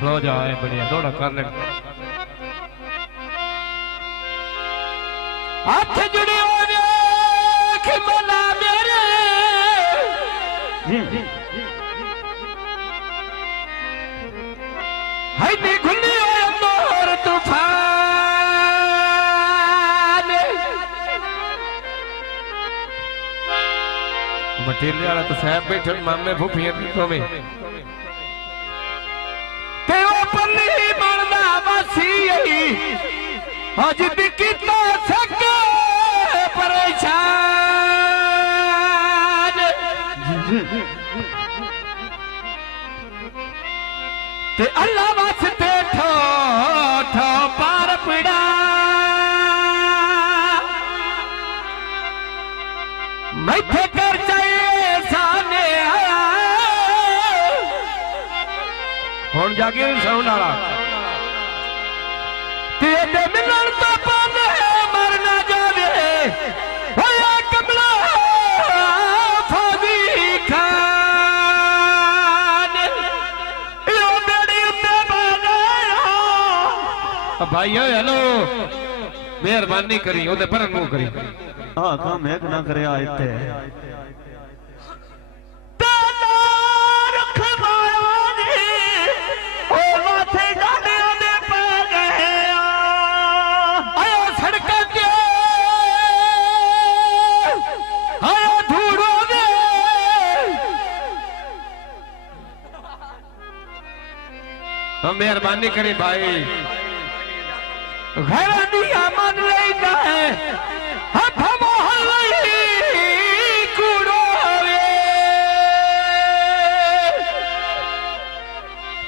खलो जाए बढ़िया दौड़ा कर ले हाथ जुड़े हो मना मेरे है खुली हो मोर तूफान मटीरियल वाला तो साहब बैठे मामे भूपिया तो में आज दिखी तो सके परेशान ते अल्लाह वास्ते ठो ठो पार पड़ा मैं थे कर चाहिए साने हुन जाके साउंड वाला तेरे मिलन तो पाने मरना जावे होया कमला फौजी खान यो बेड़ी उत्ते बनाया भाई हेलो मेहरबानी करी ओदे पर मुंह करी हां काम है ना करे आते मेहरबानी करी भाई घर दिया मन लेता है हाथ मोहल्ले कूड़ो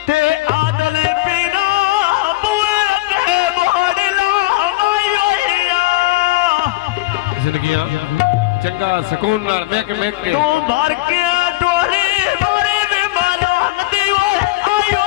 ते आदल पीना बुए के बोड़ला मायोया जिंदगियां चंगा सुकून नाल महक के तू भर के डोली बोरे में माला दीवा आयो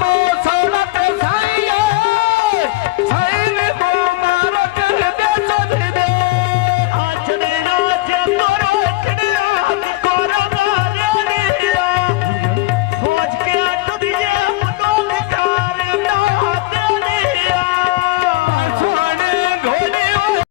ਪੋ ਸੋਨਾ